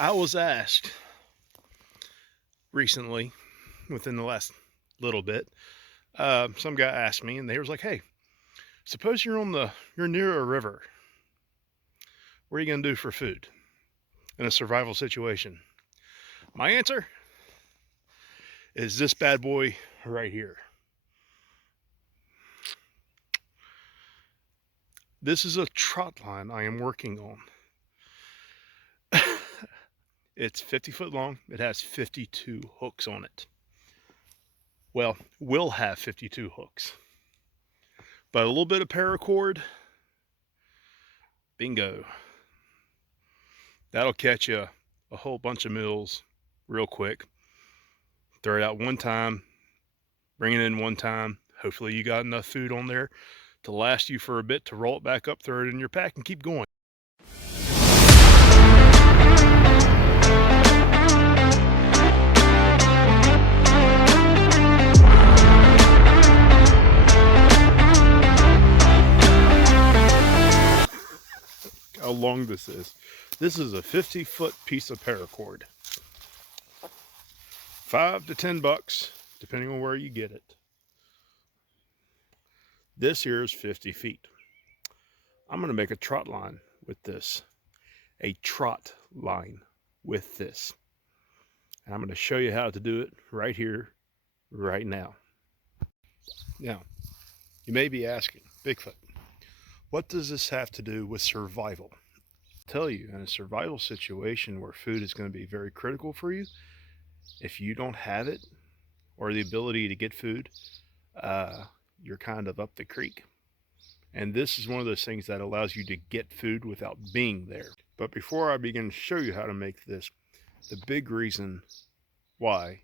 I was asked recently, within the last little bit, some guy asked me, and they was like, "Hey, suppose you're near a river. What are you gonna do for food in a survival situation?" My answer is this bad boy right here. This is a trot line I am working on. It's 50 foot long. It has 52 hooks on it. Well, will have 52 hooks, but a little bit of paracord, bingo. That'll catch you a whole bunch of meals real quick. Throw it out one time, bring it in one time. Hopefully you got enough food on there to last you for a bit to roll it back up, throw it in your pack, and keep going. How long this is. This is a 50-foot piece of paracord. $5 to $10, depending on where you get it. This here is 50 feet. I'm going to make a trot line with this. A trot line with this. And I'm going to show you how to do it right here, right now. Now, you may be asking, Bigfoot, what does this have to do with survival? I'll tell you, in a survival situation where food is going to be very critical for you, if you don't have it or the ability to get food, you're kind of up the creek. And this is one of those things that allows you to get food without being there. But before I begin to show you how to make this, the big reason why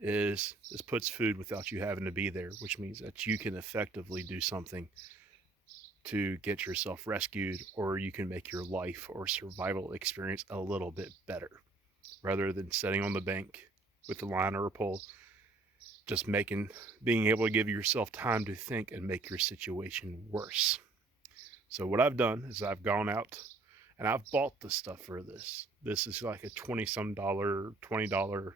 is this puts food without you having to be there, which means that you can effectively do something to get yourself rescued, or you can make your life or survival experience a little bit better rather than sitting on the bank with a line or a pole, just being able to give yourself time to think and make your situation worse. So what I've done is I've gone out and I've bought the stuff for this. This is like a $20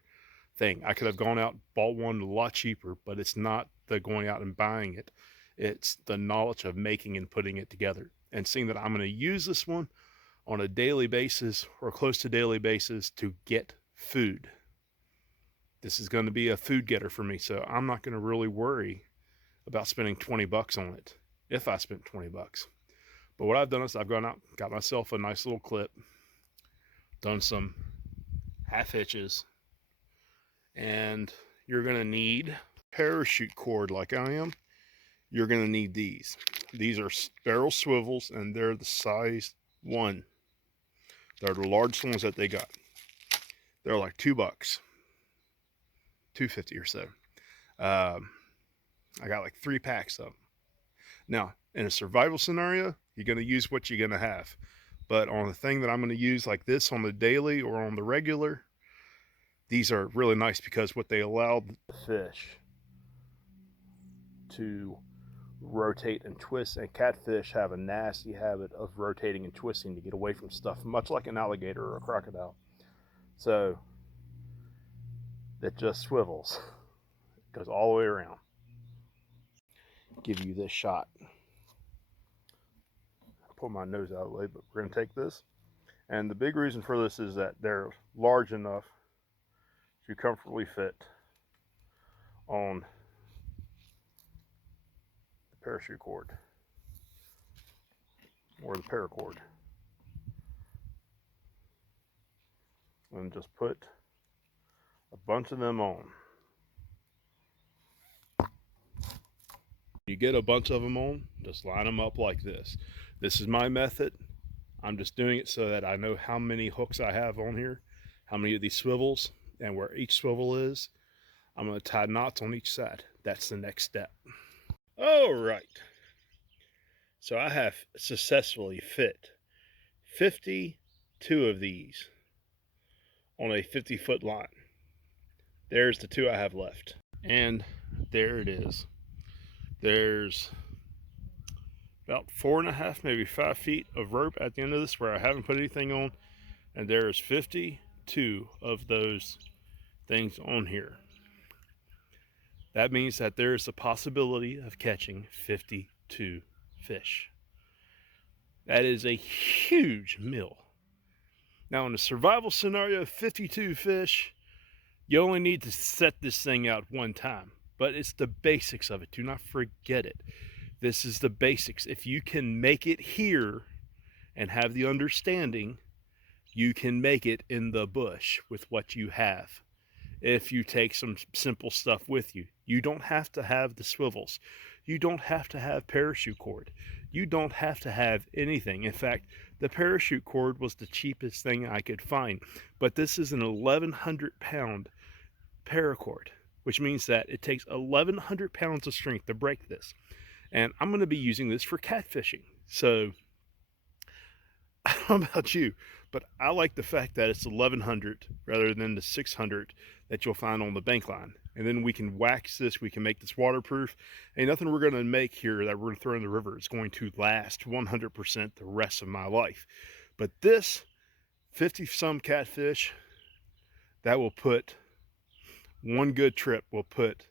thing. I could have gone out and bought one a lot cheaper, but it's not the going out and buying it. It's the knowledge of making and putting it together and seeing that I'm going to use this one on a daily basis or close to daily basis to get food. This is going to be a food getter for me, so I'm not going to really worry about spending 20 bucks on it if I spent 20 bucks. But what I've done is I've gone out, got myself a nice little clip, done some half hitches, and you're going to need parachute cord like I am. You're going to need these. These are barrel swivels, and they're the size 1. They're the largest ones that they got. They're like $2, $2.50 or so. I got like 3 packs of them. Now, in a survival scenario, you're going to use what you're going to have. But on the thing that I'm going to use like this on the daily or on the regular, these are really nice because what they allow the fish to rotate and twist, and catfish have a nasty habit of rotating and twisting to get away from stuff, much like an alligator or a crocodile. So it just swivels. It goes all the way around. Give you this shot. Pull my nose out of the way, but we're going to take this. And the big reason for this is that they're large enough to comfortably fit on the parachute cord or the paracord. And just put a bunch of them on. You get a bunch of them on, just line them up like this. This is my method. I'm just doing it so that I know how many hooks I have on here, how many of these swivels, and where each swivel is. I'm going to tie knots on each side. That's the next step. All right. So I have successfully fit 52 of these on a 50-foot line. There's the 2 I have left. And there it is. There's about 4.5, maybe 5 feet of rope at the end of this where I haven't put anything on. And there's 52 of those things on here. That means that there's a possibility of catching 52 fish. That is a huge meal. Now, in a survival scenario, 52 fish, you only need to set this thing out one time. But it's the basics of it. Do not forget it. This is the basics. If you can make it here and have the understanding, you can make it in the bush with what you have. If you take some simple stuff with you, you don't have to have the swivels. You don't have to have parachute cord. You don't have to have anything. In fact, the parachute cord was the cheapest thing I could find. But this is an 1,100-pound paracord, which means that it takes 1,100 pounds of strength to break this. And I'm going to be using this for catfishing. So, I don't know about you, but I like the fact that it's 1,100 rather than the 600 that you'll find on the bank line. And then we can wax this, we can make this waterproof. Ain't nothing we're going to make here that we're going to throw in the river is going to last 100% the rest of my life. But this 50-some catfish, that will put, one good trip will put,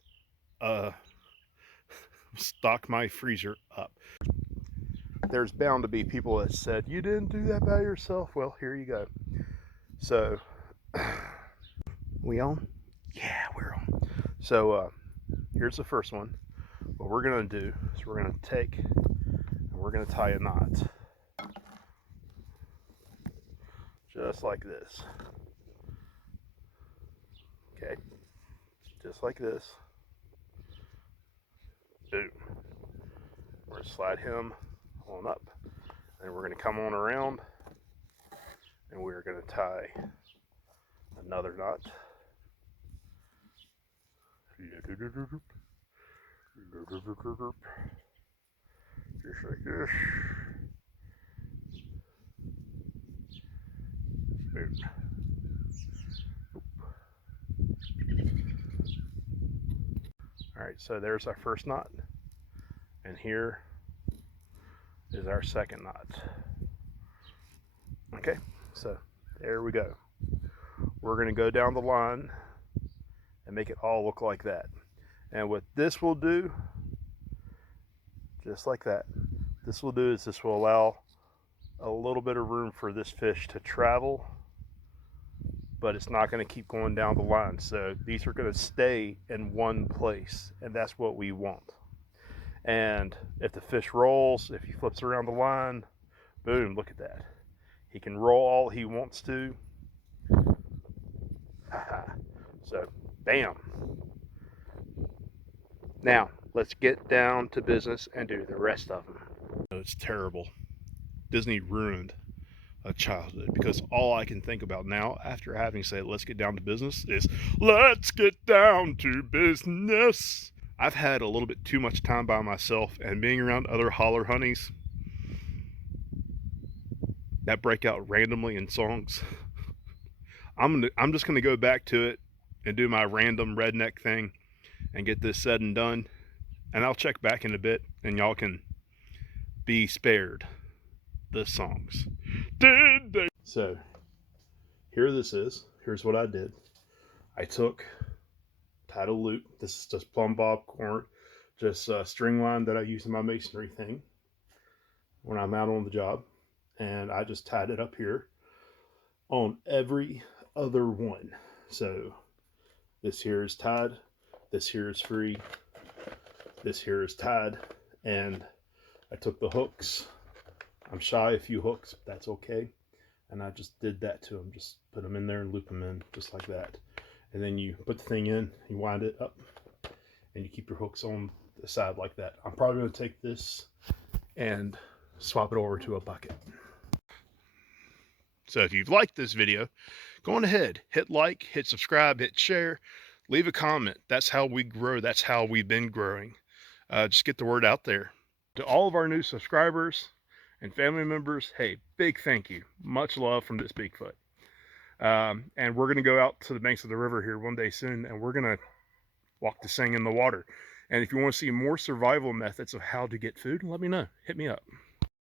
stock my freezer up. There's bound to be people that said, you didn't do that by yourself. Well, here you go. So, we on? Yeah, we're on. So, here's the first one. What we're going to do is we're going to take and we're going to tie a knot. Just like this. Okay. Just like this. Boom. We're going to slide him on up. And we're going to come on around. And we're going to tie another knot. Just like this. Boom. Alright, so there's our first knot. And here is our second knot. Okay, so there we go. We're going to go down the line and make it all look like that. And what this will do, just like that, this will do is this will allow a little bit of room for this fish to travel, but it's not going to keep going down the line. So these are going to stay in one place, and that's what we want. And if the fish rolls, if he flips around the line, boom, look at that. He can roll all he wants to. So, bam. Now, let's get down to business and do the rest of them. It's terrible. Disney ruined a childhood because all I can think about now, after having said, let's get down to business, is let's get down to business. I've had a little bit too much time by myself, and being around other holler honeys that break out randomly in songs, I'm just gonna go back to it and do my random redneck thing and get this said and done, and I'll check back in a bit and y'all can be spared the songs. So here this is. Here's what I did. I tied a loop. This is just plumb bob cord, just a string line that I use in my masonry thing when I'm out on the job, and I just tied it up here on every other one. So this here is tied, this here is free, this here is tied, and I took the hooks. I'm shy a few hooks, but that's okay. And I just did that to them. Just put them in there and loop them in just like that. And then you put the thing in, you wind it up, and you keep your hooks on the side like that. I'm probably going to take this and swap it over to a bucket. So if you've liked this video, go on ahead, hit like, hit subscribe, hit share, leave a comment. That's how we grow. That's how we've been growing. Just get the word out there. To all of our new subscribers and family members, hey, big thank you. Much love from this Bigfoot. And we're going to go out to the banks of the river here one day soon, and we're going to walk this thing in the water. And if you want to see more survival methods of how to get food, let me know. Hit me up.